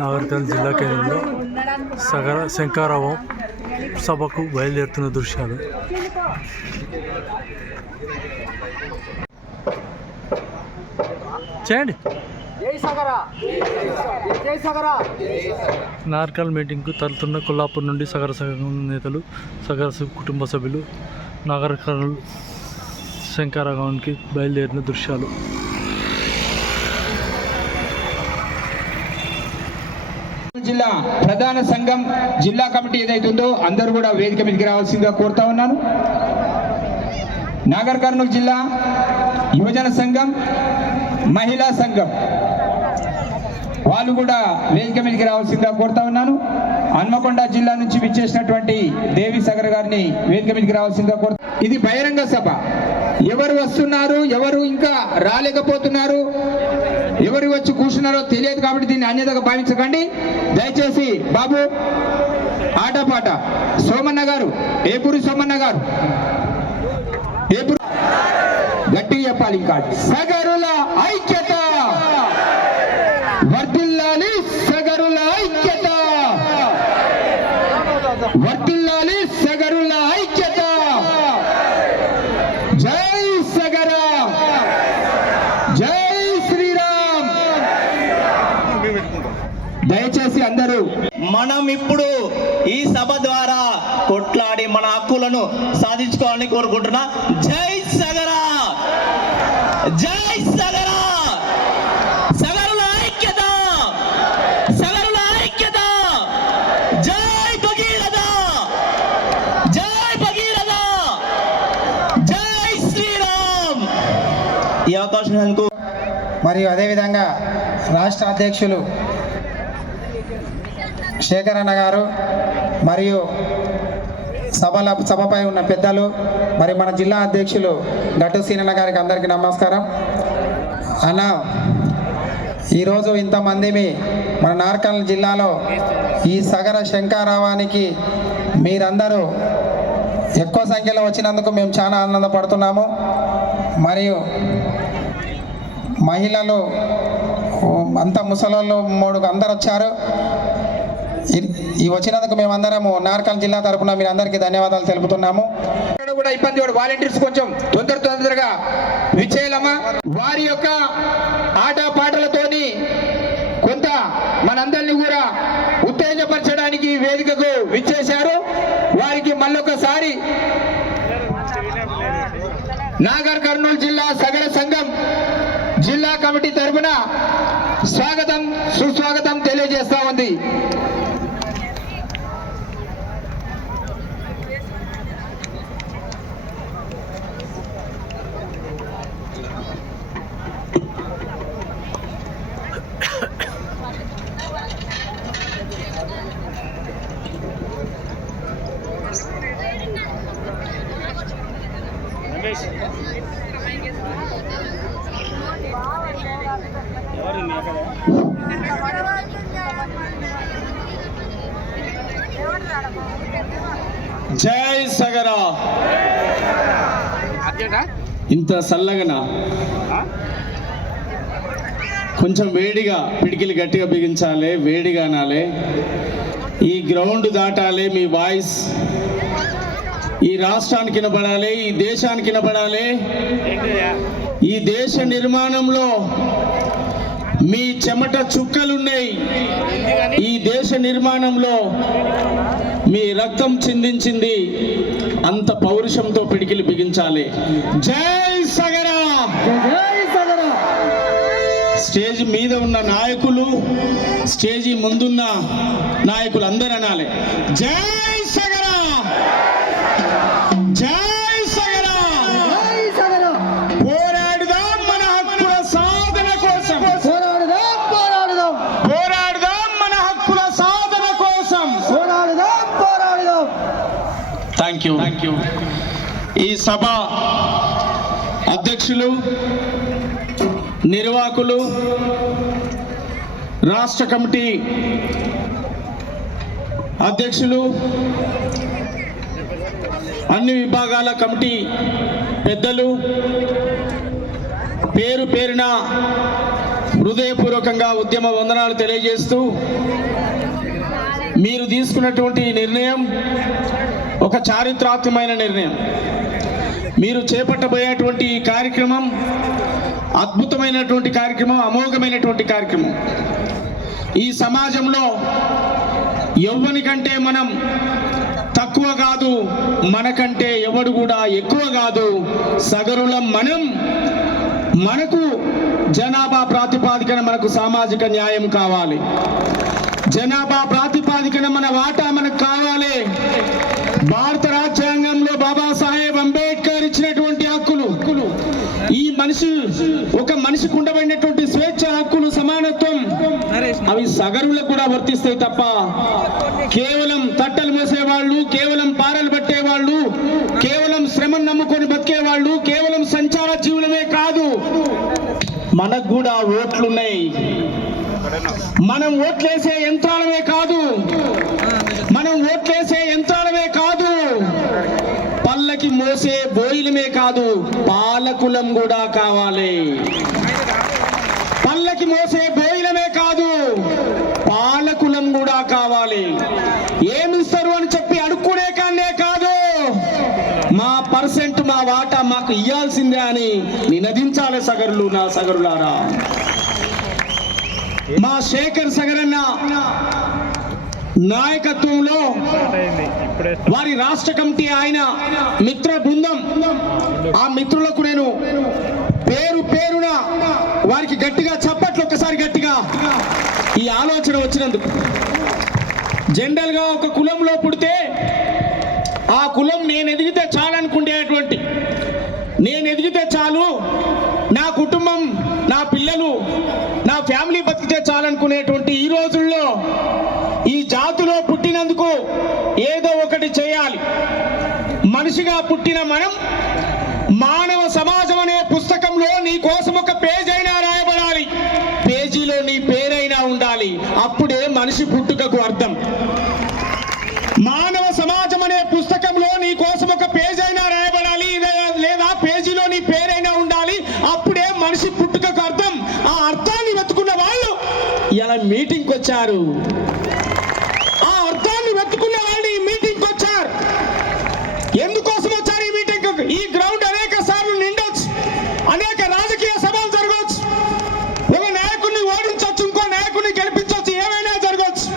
నాగర్కర్నూల్ జిల్లా కేంద్రంలో శంకరావం సభకు బయలుదేరుతున్న దృశ్యాలు. చేయండి. నార్కల్ మీటింగ్కు తరలుతున్న కొల్లాపూర్ నుండి సగర సంఘం నేతలు, సగర కుటుంబ సభ్యులు నాగర్కర్నూల్ శంకరావానికి బయలుదేరిన దృశ్యాలు. జిల్లా ప్రధాన సంఘం జిల్లా కమిటీ ఏదైతుందో అందరూ కూడా వేదిక మీదకి రావాల్సిందిగా కోరుతా ఉన్నాను. నాగర్ కర్నూలు జిల్లా యువజన సంఘం, మహిళా సంఘం వాళ్ళు కూడా వేదిక మీదకి రావాల్సిందిగా కోరుతా ఉన్నాను. హన్మకొండ జిల్లా నుంచి విచ్చేసినటువంటి దేవి సగర్ గారిని వేదిక మీదకి రావాల్సిందిగా కోరుతా. ఇది బహిరంగ సభ. ఎవరు వస్తున్నారు, ఎవరు ఇంకా రాలేకపోతున్నారు, ఎవరు వచ్చి కూర్చున్నారో తెలియదు కాబట్టి దీన్ని అన్యతగా భావించకండి. దయచేసి బాబు ఆటపాట సోమన్న గారు, ఏపూరి సోమన్న గారు, గట్టిగా చెప్పాలి. ఇంకా సగరుల ఐక్యత వర్ధిల్లాలి, సగరుల ఐక్యత వర్ధిల్లాలి, సగరుల ఐక్యత. జై సగర, జై శ్రీరామ్. దయచేసి అందరూ మనం ఇప్పుడు ఈ సభ ద్వారా కొట్లాడి మన హక్కులను సాధించుకోవాలని కోరుకుంటున్నా. జై సగరా, జై సగరా, సగరుల ఐక్యత, సగరుల ఐక్యత. జై భగీరథ, జై భగీరథ, జై శ్రీరామ్. ఈ అవకాశం మరియు అదేవిధంగా రాష్ట్ర అధ్యక్షులు శేఖరన్న గారు మరియు సభపై ఉన్న పెద్దలు, మరి మన జిల్లా అధ్యక్షులు గట్టు సీనన్న గారికి అందరికీ నమస్కారం. అన్న, ఈరోజు ఇంతమంది మన నార్కల్ జిల్లాలో ఈ సగర శంకరావానికి మీరందరూ ఎక్కువ సంఖ్యలో వచ్చినందుకు మేము చాలా ఆనందపడుతున్నాము. మరియు మహిళలు అంత ముసలోళ్ళు అందరు వచ్చారు. ఈ వచ్చినందుకు మేమందరము నార్కల్ జిల్లా తరఫున మీరు అందరికీ ధన్యవాదాలు తెలుపుతున్నాము. కూడా ఇబ్బంది వాలంటీర్స్ కొంచెం తొందరగా విచ్చేయాలమ్మా. వారి యొక్క ఆట పాటలతోని కొంత మనందరినీ కూడా ఉత్తేజపరచడానికి వేదికకు విచ్చేశారు. వారికి మళ్ళొకసారి నాగర్ కర్నూలు జిల్లా సగర సంఘం జిల్లా కమిటీ తరఫున స్వాగతం, సుస్వాగతం తెలియజేస్తా ఉంది. జై సగరా. ఇంత చల్లగన కొంచెం వేడిగా పిడికిలు గట్టిగా బిగించాలి, వేడిగా అనాలి. ఈ గ్రౌండ్ దాటాలి, మీ వాయిస్ ఈ రాష్ట్రానికి వినబడాలి, ఈ దేశానికి వినబడాలి. ఈ దేశ నిర్మాణంలో మీ చెమట చుక్కలున్నాయి. ఈ దేశ నిర్మాణంలో మీ రక్తం చిందించింది. అంత పౌరుషంతో పిడికిలు బిగించాలి. జై సగరా. స్టేజ్ మీద ఉన్న నాయకులు, స్టేజీ ముందున్న నాయకులు అందరూ అనాలి జై సగరా, జై సగరా. పోరాడుదాం మన హక్కుల సాధన కోసం, పోరాడుదాం మన హక్కుల సాధన కోసం. Thank you. ఈ సభ అధ్యక్షులు, నిర్వాహకులు, రాష్ట్ర కమిటీ అధ్యక్షులు, అన్ని విభాగాల కమిటీ పెద్దలు, పేరు పేరున హృదయపూర్వకంగా ఉద్యమ వందనాలు తెలియజేస్తూ, మీరు తీసుకున్నటువంటి నిర్ణయం ఒక చారిత్రాత్మకమైన నిర్ణయం. మీరు చేపట్టబోయేటువంటి ఈ కార్యక్రమం అద్భుతమైనటువంటి కార్యక్రమం, అమోఘమైనటువంటి కార్యక్రమం. ఈ సమాజంలో ఎవ్వని కంటే మనం తక్కువ కాదు, మనకంటే ఎవడు కూడా ఎక్కువ కాదు. సగరులం మనం. మనకు జనాభా ప్రాతిపాదికన మనకు సామాజిక న్యాయం కావాలి. జనాభా ప్రాతిపాదికన మన వాటా మనకు కావాలి. భారత రాజ్యాంగంలో బాబాసాహెబ్ అంబేద్కర్ ఇచ్చినటువంటి హక్కులు, ఈ ఒక మనిషికి ఉండబడినటువంటి స్వేచ్ఛ హక్కులు, సమానత్వం, అవి సగరులకు కూడా వర్తిస్తాయి తప్ప కేవలం తట్టలు మోసేవాళ్ళు, కేవలం పారలు పట్టేవాళ్ళు, కేవలం శ్రమను నమ్ముకొని బతికేవాళ్ళు, కేవలం సంచార జీవులమే కాదు. మనకు కూడా ఓట్లున్నాయి. మనం ఓట్లేసే యంత్రాలమే కాదు, పల్లకి మోసే బోయిలమే కాదు, పాలకులం కూడా కావాలి. పల్లకి మోసే బోయిలమే కాదు, పాలకులం కూడా కావాలి. ఏమిస్తారు అని చెప్పి అడుక్కునే కానే కాదు, మా పర్సెంట్, మా వాటా మాకు ఇయ్యాల్సిందే అని నినదించాలి సగరులు. నా సగరులారా, మా శేఖర్ సగరన్న నాయకత్వంలో వారి రాష్ట్ర కమిటీ, ఆయన మిత్ర బృందం, ఆ మిత్రులకు నేను పేరు పేరున వారికి గట్టిగా చప్పట్లు, ఒక్కసారి గట్టిగా ఈ ఆలోచన వచ్చినందుకు. జనరల్ గా ఒక కులంలో పుడితే ఆ కులం నేను ఎదిగితే చాలనుకునేటువంటి, నేను ఎదిగితే చాలు, నా కుటుంబం, నా పిల్లలు, నా ఫ్యామిలీ బతికితే చాలనుకునేటువంటి ఈ రోజుల్లో ఈ జాతిలో పుట్టినందుకు ఏదో ఒకటి చేయాలి. మనిషిగా పుట్టిన మనం మానవ సమాజం అనే పుస్తకంలో నీ కోసం ఒక పేజ్ అయినా రాయబడాలి, పేజీలో నీ పేరైనా ఉండాలి. అప్పుడే మనిషి పుట్టుకకు అర్థం. మానవ సమాజం అనే పుస్తకంలో నీ కోసం ఒక పేజ్ అయినా రాయబడాలి, లేదా పేజీలో నీ పేరైనా ఉండాలి. అప్పుడే మనిషి పుట్టుకకు అర్థం. ఆ అర్థాన్ని వెతుకున్న వాళ్ళు ఇలా మీటింగ్కి వచ్చారు. ఆ అర్థాన్ని వెతుకున్న వాళ్ళు ఈ మీటింగ్కి వచ్చారు. ఎందుకోసం వచ్చారు ఈ మీటింగ్? ఈ గ్రౌండ్ అనేక సార్లు నిండొచ్చు, అనేక రాజకీయ సభలు జరగవచ్చు, ఒక నాయకుడిని ఓడించవచ్చు, ఇంకో నాయకుడిని గెలిపించవచ్చు, ఏమైనా జరగవచ్చు.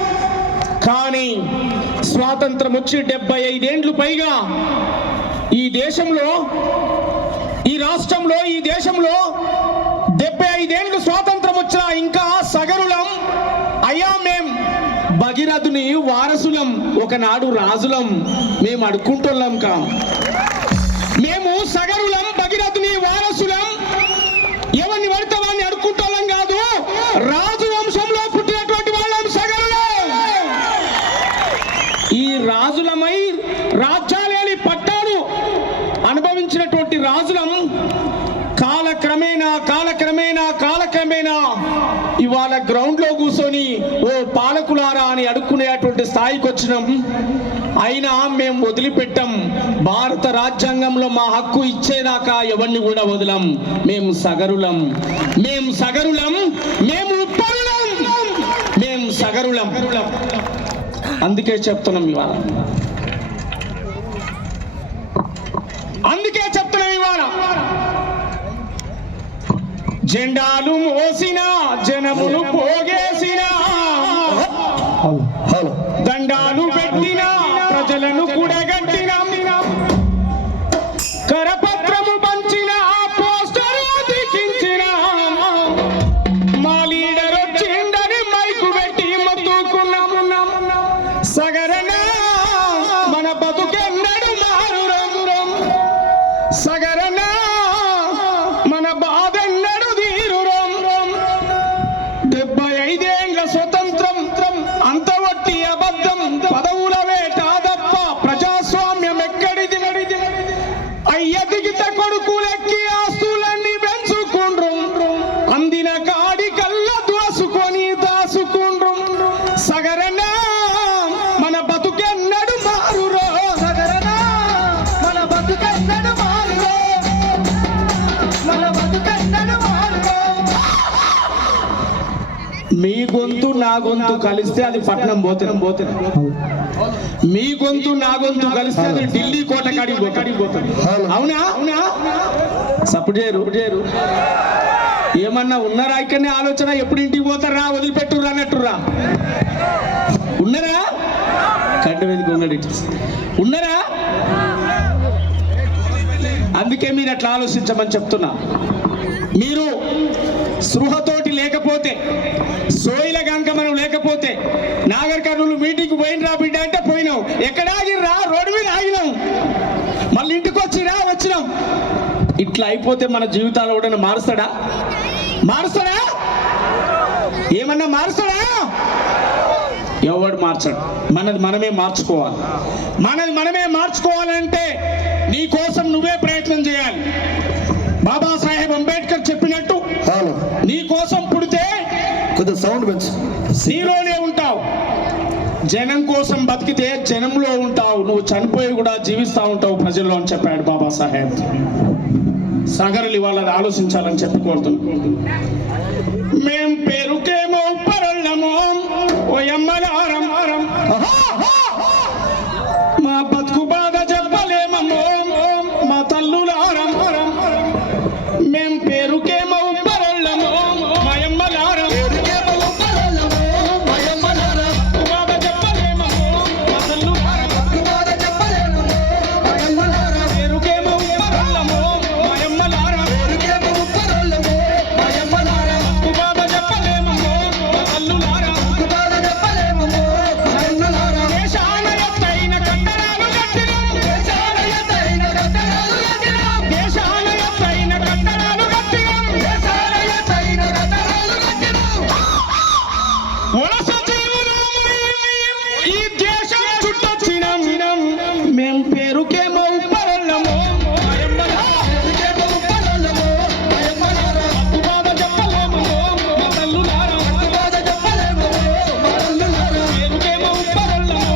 కానీ స్వాతంత్రం వచ్చి 75 ఏండ్లు పైగా ఈ దేశంలో, ఈ రాష్ట్రంలో, ఈ దేశంలో 75 ఏండ్లు స్వాతంత్రం వచ్చినా ఇంకా సగరులం. అయ్యా, మేం భగీరథుని వారసులం, ఒకనాడు రాజులం, మేము అడుక్కుంటున్నాం కా. మేము సగరులం, భగీరథుని వారసులం, ఎవరిని పడితే వాడిని అడుక్కుంటున్నాం కాదు. రాజు వంశంలో పుట్టినటువంటి వాళ్ళం సగరులం. ఈ రాజులమై రాజ్యాలేని పట్టాలు అనుభవించినటువంటి రాజులం కాలక్రమేణా ఇవాళ గ్రౌండ్ లో కూర్చొని ఓ పాలకులారా అని అడుక్కునేటువంటి స్థాయికి వచ్చినాం. అయినా మేము వదిలిపెట్టాం. భారత రాజ్యాంగంలో మా హక్కు ఇచ్చేదాకా ఎవరిని కూడా వదలం. మేము సగరులం, మేము ఉప్పరులం, మేము సగరులం. అందుకే చెప్తున్నాం ఇవాళ, జెండాలు మోసిన జనములు పోగేసిన, దండాలు పెట్టిన ప్రజలను కూడగట్టిన, కరపత్రము పంచిన పోస్టర్ అతికించిన, మా లీడర్ వచ్చిందని మైకు పెట్టి మొత్తుకున్నాం. సగరన మన బతుకెన్నడు మారురం, సగరన మన బాధెన్నడు తీరురం. 75 మీ గొంతు నా గొంతు కలిస్తే అది పట్నం పోతే మీ గొంతు నా గొంతు కలిస్తే అది ఢిల్లీ కోట కాడికి పోతుంది. అవునా అవునా సపోర్ట్ చేయరు ఏమన్నా ఉన్నారా ఇక్కడనే ఆలోచన ఎప్పుడు ఇంటికి పోతారా వదిలిపెట్టుర్రా అన్నట్టుర్రా ఉన్నారా కంటి మీద గొంగడి ఉన్నారా? అందుకే మీరు అట్లా ఆలోచించమని చెప్తున్నా. మీరు స్పృహతోటి లేకపోతే సోయిల గంక మనం లేకపోతే నాగర్ కర్నూలు మీటింగ్ పోయినరా బిడ్డ అంటే పోయినాం. ఎక్కడ ఆగిర్రా? రోడ్డు మీద ఆగినాం. మళ్ళీ ఇంటికి వచ్చినాం. ఇట్లా అయిపోతే మన జీవితాలు కూడా మారుస్తాడా? ఏమన్నా మారుస్తాడా? ఎవడు మార్చడు. మనది మనమే మార్చుకోవాలంటే నీ కోసం నువ్వే ప్రయత్నం చేయాలి. బాబాసాహెబ్ అంబేద్కర్ చెప్పినట్టు నీ కోసం పుడితే కొద్దిగా సౌండ్ పెంచు, నీలోనే ఉంటావు. జనం కోసం బతికితే జనంలో ఉంటావు. నువ్వు చనిపోయి కూడా జీవిస్తూ ఉంటావు ప్రజల్లో అని చెప్పాడు బాబాసాహెబ్. సగరులు వాళ్ళది ఆలోచించాలని చెప్పి కోరుతున్నాం. మేం పేరుకేమో పరళ్ళమో ఓయమ్మలారం మా బతుకు బాధ చెప్పలేమో మా తల్లులారం. మేం పేరుకేమో పరళ్ళమో మాయమ్మలారం బాధ చెప్పలేమో మా తల్లులారం. పేరుకేమో పరళ్ళమో మాయమ్మలారం బాధ చెప్పలేమో మా తల్లులారం. దేశాన ఎత్తైన కట్టడాలు కట్టినాం. వలస జీవులమై ఈ దేశం చుట్టొచ్చినాం. మేం పేరుకేమో పరళ్ళమో బాధ చెప్పలేమో మా తల్లులారా. పేరుకేమో పరళ్ళమో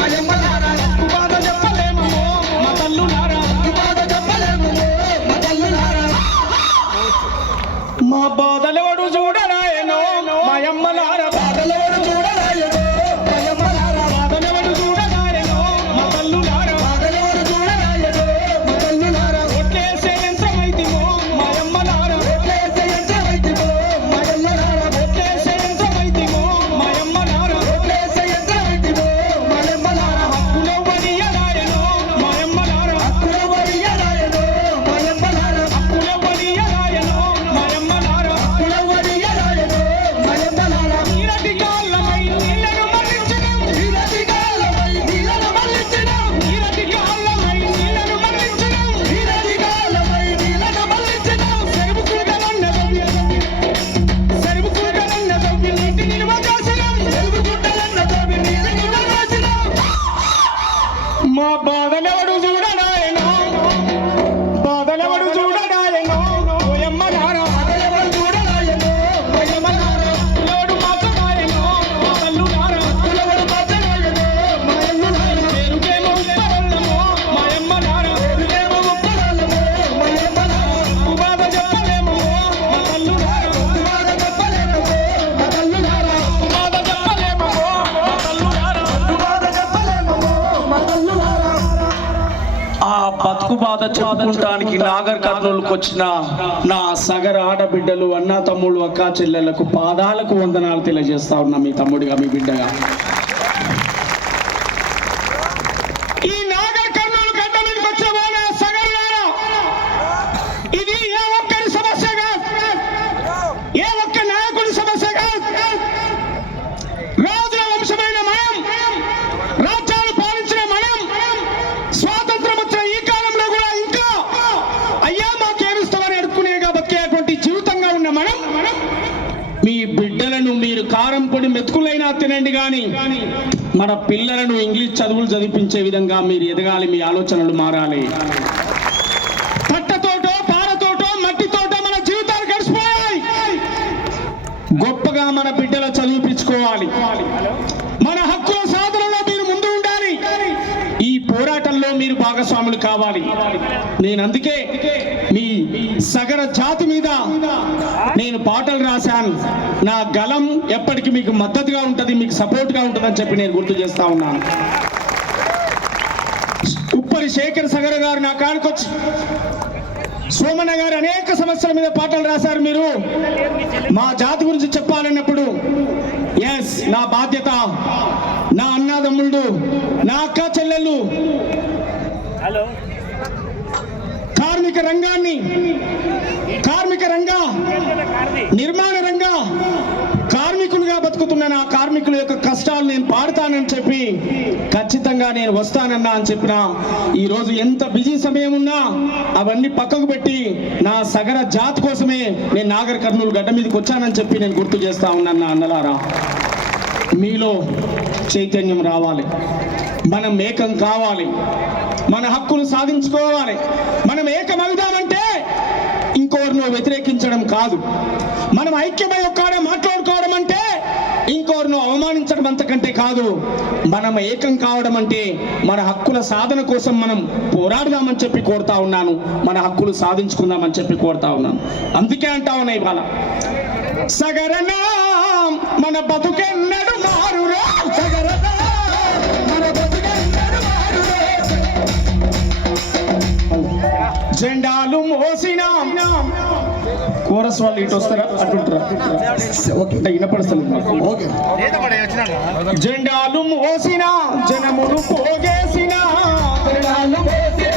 మాయమ్మలారా బాధ చెప్పలేమో మా తల్లులారా. మా బాధలెవడు చూడరాయనో మాయమ్మలారా. బాధలెవడు చూడరాయనో మా తల్లులారా. ఒట్లేసే యంత్రమైతిమో మాయమ్మలారా. ఒట్లేసే యంత్రమైతిమో మాయమ్మలారా. హక్కులెవ్వడియ్యరాయనో మాయమ్మలారా. హక్కులెవ్వడియ్యరాయనో మాయమ్మలారా. నీరటి కాళ్ళమై నీళ్లను మళ్లించినాం. సెరుపుకుంటలన్న దవ్వి నీటి నిల్వ చేసినాం. మా బాధలెవడు చూడడాయనో ఓయమ్మలారా. లోడు మాచడాయనో మా తల్లులారా. పేరుకేమో పరళ్ళమో మాయమ్మలారా. బాధ చెప్పలేమో మా తల్లులారా. బాధ చెప్పలేమో మా తల్లులారా. ఆ బతుకు బాధ చెప్పుకుంటానికి నాగర్ కర్నూలుకు వచ్చిన నా సగర ఆడబిడ్డలు, అన్న తమ్ముళ్ళు, అక్క చెల్లెళ్లకు పాదాలకు వందనాలు తెలియజేస్తా ఉన్నా. మీ తమ్ముడిగా, మీ బిడ్డగా. ఈ నాగర్ కర్నూలు గడ్డ మీదకి వచ్చే వాళ్ళ సగరులారా, ఇది ఏ ఒక్కరి సమస్య కాదు, ఏ ఒక్క నాయకుడి సమస్య కాదు. రాజుల వంశమైన మనం, రాజ్యాలు పాలించిన మనం, స్వాతంత్రం వచ్చిన ఈ కాలంలో కూడా ఇంకా అయ్యా మాకేమిస్తామని అడుక్కునేగా బతికేటువంటి జీవితంగా ఉన్న మనం, మీ బిడ్డలను మీరు కారం పొడి మెతుకులైనా తినండి కానీ మన పిల్లలను ఇంగ్లీష్ చదువులు చదివించే విధంగా మీరు ఎదగాలి. మీ ఆలోచనలు మారాలి. పట్టతోటో పారతోటో మట్టితోటో మన జీవితాలు గడిచిపోయాయి. గొప్పగా మన బిడ్డల చదివించుకోవాలి. మన హక్కుల సాధనలో మీరు ముందు ఉండాలి. ఈ పోరాటం పోరాటంలో మీరు భాగస్వాములు కావాలి. నేను అందుకే మీ సగర జాతి మీద నేను పాటలు రాశాను. నా గలం ఎప్పటికీ మీకు మద్దతుగా ఉంటుంది, మీకు సపోర్ట్గా ఉంటుందని చెప్పి నేను గుర్తు చేస్తా ఉన్నాను. ఉప్పరి శేఖర్ సగర గారు నా కాడికొచ్చి, సోమన్న గారు అనేక సమస్యల మీద పాటలు రాశారు. మీరు మా జాతి గురించి చెప్పాలన్నప్పుడు ఎస్, నా బాధ్యత, నా అన్నదమ్ముళ్ళు, నా అక్క చెల్లెళ్ళు కార్మిక రంగ నిర్మాణ రంగ కార్మికులుగా బతుకుతున్న నా కార్మికుల యొక్క కష్టాలు నేను పాడుతానని చెప్పి ఖచ్చితంగా నేను వస్తానన్నా అని చెప్పిన ఈరోజు ఎంత బిజీ సమయం ఉన్నా అవన్నీ పక్కకు పెట్టి నా సగర జాతి కోసమే నేను నాగర్ కర్నూలు గడ్డ మీదకి వచ్చానని చెప్పి నేను గుర్తు చేస్తా ఉన్నాను. నా అన్నలారా, మీలో చైతన్యం రావాలి, మనం ఏకం కావాలి, మన హక్కులు సాధించుకోవాలి. మనం ఏకమవుదామంటే ఇంకోరిని వ్యతిరేకించడం కాదు. మనం ఐక్యమై ఒక్కడే మాట్లాడుకోవడం అంటే ఇంకోరిని అవమానించడం అంతకంటే కాదు. మనం ఏకం కావడం అంటే మన హక్కుల సాధన కోసం మనం పోరాడదామని చెప్పి కోరుతా ఉన్నాను, మన హక్కులు సాధించుకుందామని చెప్పి కోరుతా ఉన్నాను. అందుకే అంటా ఉన్నా ఇవాళ సగరనా మన బతుకెన్నడు మారురా, సగరనా మన బతుకెన్నడు మారురా, జెండాలు మోసిన కోరస్ వాళ్ళు ఇటు వస్తారా అటుంటారా వినపడుతుంది. జెండాలు మోసిన జనమును పోగేసిన, దండాలు పెట్టిన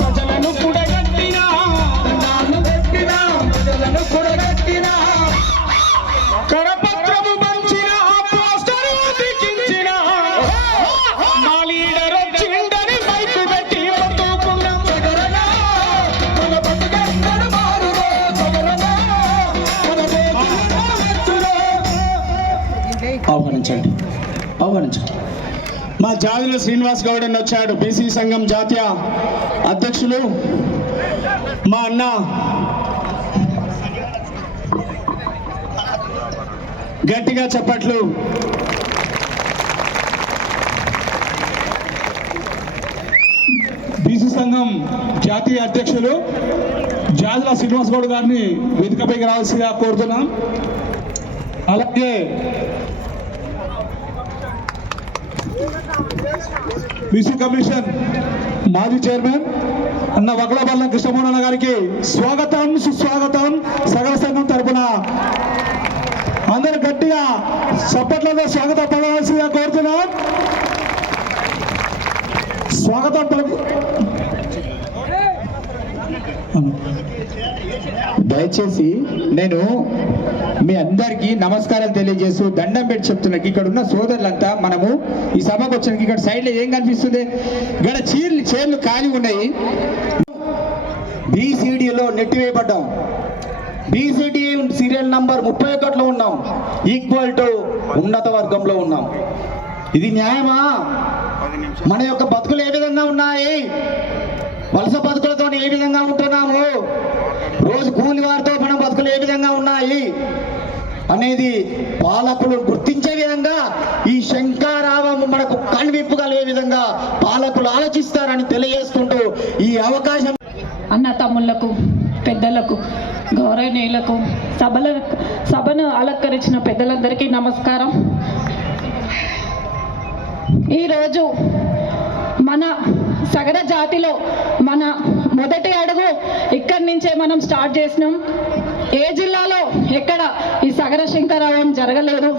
ప్రజలను కూడగట్టిన, కరపత్రము పంచిన పోస్టర్ అతికించిన, మా లీడర్ వచ్చిండని మైకు పెట్టి పట్టుకున్నాం. ఆహ్వానించండి. మా జాదుల శ్రీనివాస్ గౌడ్ అని వచ్చాడు, బీసీ సంఘం జాతీయ అధ్యక్షులు. మా అన్న గట్టిగా చప్పట్లు. బీసీ సంఘం జాతీయ అధ్యక్షులు జాదుల శ్రీనివాస్ గౌడ్ గారిని వేదికపైకి రావాల్సిందిగా కోరుతున్నాం. అలాగే బీసీ కమిషన్ మాజీ చైర్మన్ అన్న వగలబల్ల కృష్ణమోహన్ గారికి స్వాగతం, సుస్వాగతం. సగర సంఘం తరపున అందరూ గట్టిగా చప్పట్లతో స్వాగతం పలకాల్సిందిగా కోరుతున్నాం. స్వాగతం పలుకు. దయచేసి నేను మీ అందరికీ నమస్కారాలు తెలియజేస్తూ దండం పెట్టి చెప్తున్నా. ఇక్కడ ఉన్న సోదరులంతా మనము ఈ సభకు వచ్చిన ఇక్కడ సైడ్లో ఏం కనిపిస్తుంది, ఇక్కడ చైర్లు ఖాళీ ఉన్నాయి. బీసీడీలో నెట్టివేయబడ్డాం. బీసీడీ సీరియల్ నంబర్ 31లో ఉన్నాం. ఈక్వల్ టు ఉన్నత వర్గంలో ఉన్నాం. ఇది న్యాయమా? మన యొక్క బతుకులు ఏ విధంగా ఉన్నాయి, వలస బతుకులతో ఏ విధంగా ఉంటున్నాము, రోజు కూలి వారితో మన బతుకులు ఏ విధంగా ఉన్నాయి అనేది పాలకులు గుర్తించే విధంగా ఈ శంకారావం మనకు కనువిప్పు కలిగే విధంగా పాలకులు ఆలోచిస్తారని తెలియజేసుకుంటూ ఈ అవకాశం అన్న తమ్ముళ్లకు, పెద్దలకు, గౌరవనీయులకు, సభను అలంకరించిన పెద్దలందరికీ నమస్కారం. ఈరోజు మన సగర జాతిలో మన మొదటి అడుగు ఇక్కడి నుంచే మనం స్టార్ట్ చేసినాం. ఏ జిల్లాలో ఎక్కడ ఈ సగర శంకరావం జరగలేదు.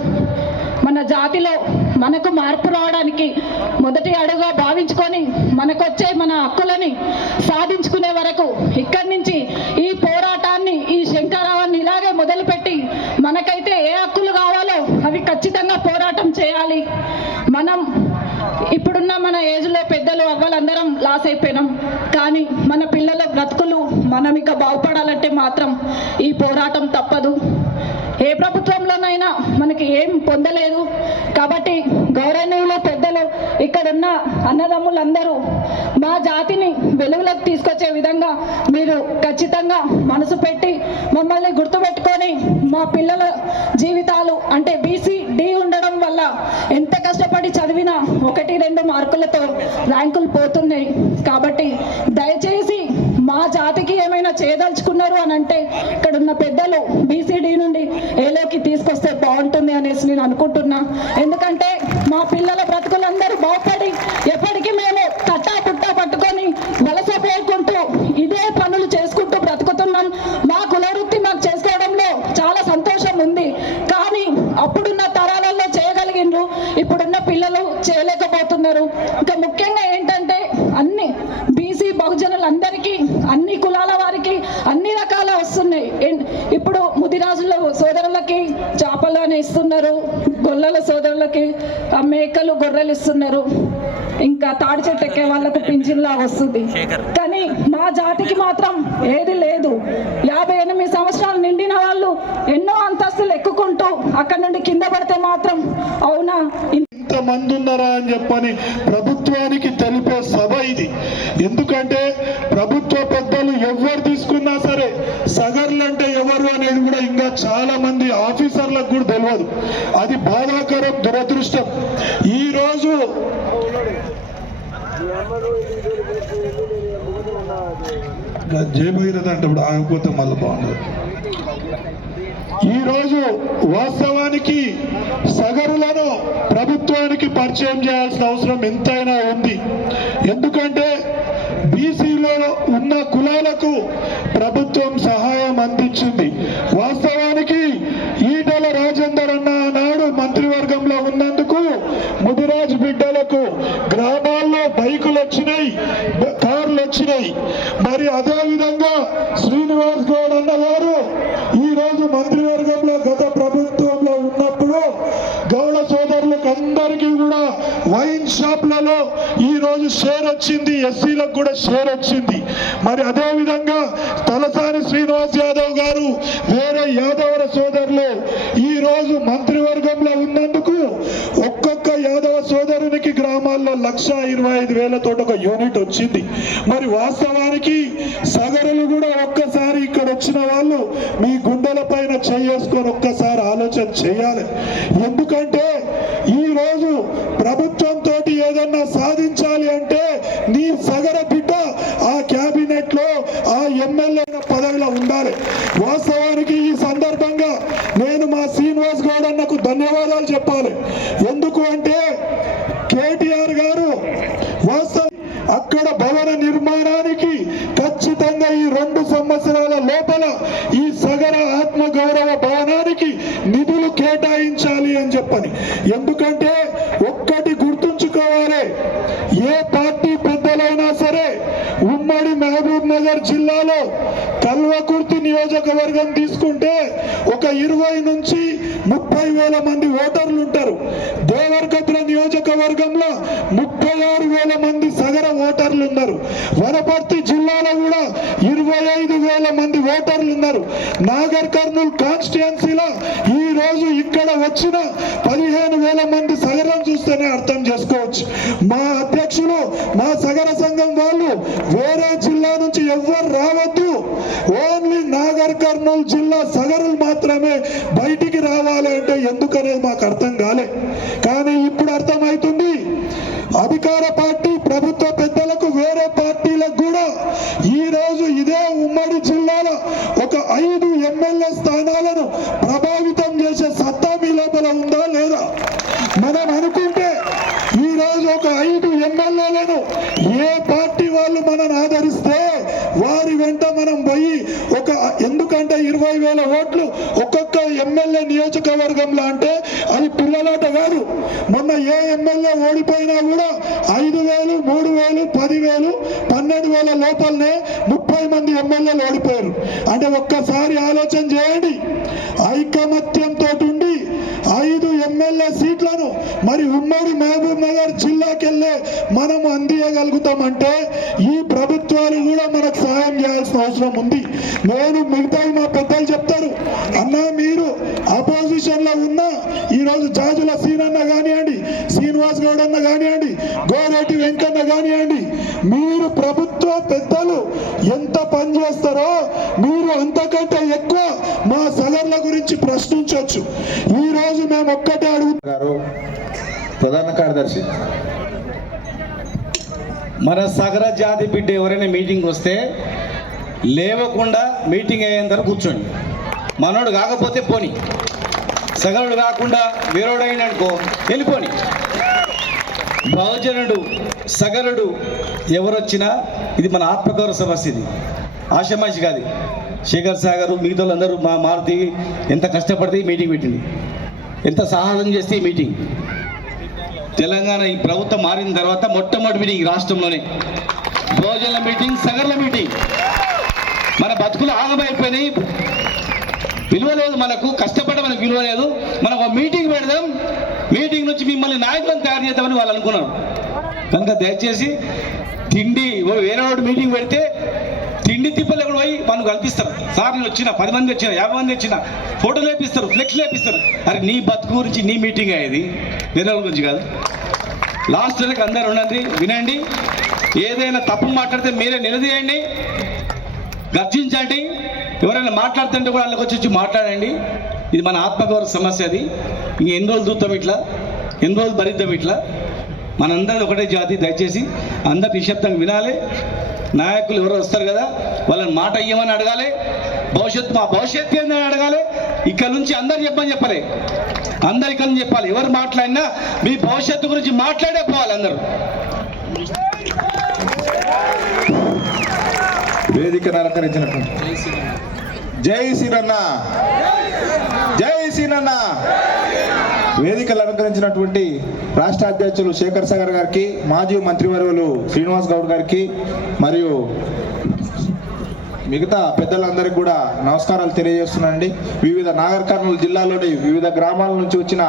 మన జాతిలో మనకు మార్పు రావడానికి మొదటి అడుగుగా భావించుకొని మనకొచ్చే మన హక్కులని సాధించుకునే వరకు ఇక్కడి నుంచి ఈ పోరాటాన్ని, ఈ శంకరావాన్ని ఇలాగే మొదలుపెట్టి మనకైతే ఏ హక్కులు కావాలో అవి ఖచ్చితంగా పోరాటం చేయాలి. మనం ఇప్పుడున్న మన ఏజ్లో పెద్దలు అవ్వాలందరం లాస్ అయిపోయినాం. కానీ మన పిల్లల బ్రతుకులు మనం ఇక బాగుపడాలంటే మాత్రం ఈ పోరాటం తప్పదు. ఏ ప్రభుత్వంలోనైనా మనకి ఏం పొందలేదు కాబట్టి గౌరవనీయులు పెద్దలు, ఇక్కడున్న అన్నదమ్ములందరూ మా జాతిని వెలుగులోకి తీసుకొచ్చే విధంగా మీరు ఖచ్చితంగా మనసు పెట్టి మమ్మల్ని గుర్తుపెట్టుకొని మా పిల్లల జీవితాలు అంటే బీసీ డి ఉండడం వల్ల ఎంత కష్టపడి కష్టపడి చదివిన 1-2 మార్కులతో ర్యాంకులు పోతున్నాయి. కాబట్టి దయచేసి మా జాతికి ఏమైనా చేయదలుచుకున్నారు అని అంటే ఇక్కడ ఉన్న పెద్దలు బీసీడీ నుండి ఏలోకి తీసుకొస్తే బాగుంటుంది అనేసి నేను అనుకుంటున్నా. ఎందుకంటే మా పిల్లల బ్రతుకులందరూ బాగుపడి ఎప్పటికీ మేము తట్టా పుట్టా పట్టుకొని వలస పోకుంటూ ఇదే పనులు చేసుకుంటూ బ్రతుకుతున్నాం. మా కులవృత్తి మాకు చేసుకోవడంలో చాలా సంతోషం ఉంది. కానీ అప్పుడున్న తరాలలో చేయగలిగినారు, ఇప్పుడున్న పిల్లలు చేయలేకపోతున్నారు. ఇంకా ముఖ్యంగా ఏంటంటే అన్ని బీసీ బహుజనులందరికీ అన్ని కులాల వారికి అన్ని రకాల వస్తున్నాయి. ఇప్పుడు ముదిరాజుల సోదరులకి చేపలు అని ఇస్తున్నారు, గొల్లల సోదరులకి మేకలు గొర్రెలు ఇస్తున్నారు, ఇంకా తాడి చెట్టు ఎక్కే వాళ్ళకు పింఛన్లా వస్తుంది. కానీ మా జాతికి మాత్రం ఏది లేదు. 58 సంవత్సరాలు నిండిన వాళ్ళు ఎన్నో అంతస్తులు ఎక్కుకుంటూ అక్కడ నుండి కింద పడితే మాత్రం అవునా ఇంతమంది ఉన్నారా అని చెప్పని ప్రభుత్వానికి తెలిపే సభ ఇది. ఎందుకంటే ప్రభుత్వ పెద్దలు ఎవరు తీసుకున్నా సరే సగర్లు అంటే ఎవరు అనేది కూడా ఇంకా చాలా మంది ఆఫీసర్లకు కూడా తెలియదు. అది బాధాకరం, దురదృష్టం. ఈరోజు జయభగీరథ అంటే ఇప్పుడు ఆగిపోతే మళ్ళీ బాగుండదు. ఈరోజు వాస్తవానికి సగరులను ప్రభుత్వానికి పరిచయం చేయాల్సిన అవసరం ఎంతైనా ఉంది. ఎందుకంటే బీసీలో ఉన్న కులాలకు ప్రభుత్వం సహాయం అందించింది. వాస్తవానికి ఈటల రాజేందర్ అన్న నాడు మంత్రివర్గంలో ఉన్నందుకు ముదిరాజు బిడ్డలకు గ్రామాల్లో బైకులు వచ్చినాయి, కార్లు వచ్చినాయి. మరి అదేవిధంగా శ్రీనివాస్ గౌడ్ అన్న గారు ఈరోజు మంత్రివర్గంలో గత ప్రభుత్వంలో ఉన్నప్పుడు గౌడ సోదరులకు అందరికీ కూడా వైన్ షాప్లలో ఈరోజు షేర్ వచ్చింది, ఎస్సీలకు కూడా షేర్ వచ్చింది. మరి అదేవిధంగా తలసాని శ్రీనివాస్ యాదవ్ గారు వేరే యాదవర సోదరులు ఈరోజు మంత్రివర్గంలో ఉన్నందుకు ఒక్కొక్క యాదవ సోదరునికి గ్రామాల్లో 1,25,000 ఒక యూనిట్ వచ్చింది. మరి వాస్తవానికి సగరులు కూడా ఒక్కసారి ఇక్కడ వచ్చిన వాళ్ళు మీ గుండెల పైన చేసుకొని ఒక్కసారి ఆలోచన చేయాలి. ఎందుకంటే ఈరోజు ప్రభుత్వంతో ఏదన్నా సాధించాలి అంటే నీ సగర బిడ్డ ఆ క్యాబినెట్ లో ఆ ఎమ్మెల్యే పదవిలో ఉండాలి. వాస్తవానికి ఈ సందర్భంగా నేను మా శ్రీనివాస్ గౌడ్ అన్నకు ధన్యవాదాలు చెప్పాలి. ఎందుకు అంటే కేటీఆర్ గారు వాస్తవ అక్కడ భవన నిర్మాణానికి ఖచ్చితంగా ఈ 2 సంవత్సరాల లోపల ఈ సగర ఆత్మ గౌరవ భవనానికి నిధులు కేటాయించాలి అని చెప్పని. ఎందుకంటే ఒక్కటి గుర్తుంచుకోవాలి, ఏ పార్టీ పెద్దలైనా సరే ఉమ్మడి మహబూబ్ నగర్ జిల్లాలో కల్వకుర్తి నియోజకవర్గం తీసుకుంటే ఒక 20 నుంచి 30,000 మంది ఓటర్లు ఉంటారు. దేవరకద్ర నియోజకవర్గంలో 36,000 మంది సగర ఓటర్లు ఉన్నారు. వనపర్తి జిల్లాలో కూడా 25,000 మంది ఓటర్లు ఉన్నారు. నాగర్ కర్నూల్ కాన్స్టిట్యుయెన్సీలో ఈ రోజు ఇక్కడ వచ్చిన 15,000 మంది సగరం చూస్తేనే అర్థం చేసుకోవచ్చు. మా అధ్యక్షులు, మా సగర సంఘం వాళ్ళు వేరే జిల్లా నుంచి ఎవ్వరు రావద్దు, ఓన్లీ నాగర్ కర్నూల్ జిల్లా సగరులు మాత్రమే బయటికి రావాలి అంటే ఎందుకనేది మాకు అర్థం కాలే. కానీ ఇప్పుడు అర్థమవుతుంది. అధికార పార్టీ ప్రభుత్వ పెద్దలకు వేరే పార్టీలకు కూడా ఈ రోజు ఇదే ఉమ్మడి జిల్లాలో ఒక 5 ఎమ్మెల్యే స్థానాలను ప్రభావితం చేసే సత్తా మీ లోపల ఉందా లేదా? మనం అనుకుంటే ఈ రోజు ఒక 5 ఎమ్మెల్యేలను ఏ పార్టీ వాళ్ళు మనం ఆదరిస్తే వారి వెంట మనం పోయి ఎందుకంటే 20,000 ఓట్లు ఒక్కొక్క ఎమ్మెల్యే నియోజకవర్గంలో అంటే అది పిల్లలాట కాదు. మొన్న ఏ ఎమ్మెల్యే ఓడిపోయినా కూడా 5,000, 3,000, 10,000, 12,000 లోపలనే 30 మంది ఎమ్మెల్యేలు ఓడిపోయారు. అంటే ఒక్కసారి ఆలోచన చేయండి. ఐకమత్యంతో ఉండి 5 ఎమ్మెల్యే సీట్లను మరి ఉమ్మడి మహబూబ్ నగర్ జిల్లాకెళ్ళే మనం అందియగలుగుతామంటే ఈ ప్రభుత్వాలు కూడా మనకు సహాయం చేయాల్సిన అవసరం ఉంది. నేను మిగతా మా పెద్దలు చెప్తారు, అన్నా మీరు అపోజిషన్ లో ఉన్న ఈరోజు జాజుల సీనన్న కానివ్వండి, శ్రీనివాస్ గౌడ్ అన్న కానివ్వండి, గోరెడ్డి వెంకన్న కానివ్వండి, మీరు ప్రభుత్వ పెద్దలు ఎంత పని చేస్తారో మీరు అంతకంటే ఎక్కువ మా సగర్ల గురించి ప్రశ్నించవచ్చు. ఈ రోజు మేము ఒక్కటే అడుగుతారు. ప్రధాన కార్యదర్శి. మన సగర జాతి బిడ్డ ఎవరైనా మీటింగ్ వస్తే లేవకుండా మీటింగ్ అయ్యేంత వరకు కూర్చోండి. మనోడు కాకపోతే పోని, సగరుడు కాకుండా వేరేడైననుకో వెళ్ళిపోని. బహుజనుడు సగరుడు ఎవరొచ్చినా ఇది మన ఆత్మగౌరవ సమస్య. ఇది ఆషమాషి కాదు. శేఖర్ సాగర్ మిగతా అందరూ మారుతి ఎంత కష్టపడితే ఈ మీటింగ్ పెట్టింది, ఎంత సాహసం చేస్తే ఈ మీటింగ్. తెలంగాణ ఈ ప్రభుత్వం మారిన తర్వాత మొట్టమొదటి మీటింగ్ రాష్ట్రంలోనే బహుజనుల మీటింగ్, సగర్ల మీటింగ్. మన బతుకులు ఆగమైపోయినాయి, విలువ లేదు మనకు, కష్టపడ మనకు విలువ లేదు. మనం ఒక మీటింగ్ పెడదాం, మీటింగ్ నుంచి మిమ్మల్ని నాయకులను తయారు చేద్దామని వాళ్ళు అనుకున్నారు. కనుక దయచేసి తిండి వేరే వాడు మీటింగ్ పెడితే తిండి తిప్పలు ఎక్కడ పోయి మనం కల్పిస్తారు. సార్ నేను వచ్చిన 10 మంది వచ్చిన 50 మంది వచ్చిన ఫోటోలు వేపిస్తారు, ఫ్లెక్స్ వేపిస్తారు. అరే నీ బతుకు గురించి నీ మీటింగ్ అయ్యేది, వేరే వాళ్ళ గురించి కాదు. లాస్ట్ వరకు అందరు ఉండండి, వినండి. ఏదైనా తప్పు మాట్లాడితే మీరే నిలదీయండి, గర్జించండి. ఎవరైనా మాట్లాడుతుంటే కూడా వాళ్ళకి వచ్చి మాట్లాడండి. ఇది మన ఆత్మగౌరవ సమస్య. అది ఇంక ఎన్ని రోజులు చూస్తాం ఇట్లా, ఎన్ని రోజులు భరిద్దాం ఇట్లా. మనందరం ఒకటే జాతి. దయచేసి అందరు నిశ్శబ్దంగా వినాలి. నాయకులు ఎవరు వస్తారు కదా వాళ్ళని మాట ఇవ్వమని అడగాలి. భవిష్యత్తు మా భవిష్యత్తు ఏందని అడగాలి. ఇక్కడ నుంచి అందరు చెప్పాలి, అందరు ఇక్కడ నుంచి చెప్పాలి. ఎవరు మాట్లాడినా మీ భవిష్యత్తు గురించి మాట్లాడే పోవాలి అందరూ. వేదికను అలంకరించినటువంటి జై శ్రీరన్న, జై శ్రీరన్న. వేదికలు అలంకరించినటువంటి రాష్ట్ర అధ్యక్షులు శేఖర్ సాగర్ గారికి, మాజీ మంత్రివర్యులు శ్రీనివాస్ గౌడ్ గారికి మరియు మిగతా పెద్దలందరికీ కూడా నమస్కారాలు తెలియజేస్తున్నానండి. వివిధ నాగర్ కర్నూలు జిల్లాలోని వివిధ గ్రామాల నుంచి వచ్చిన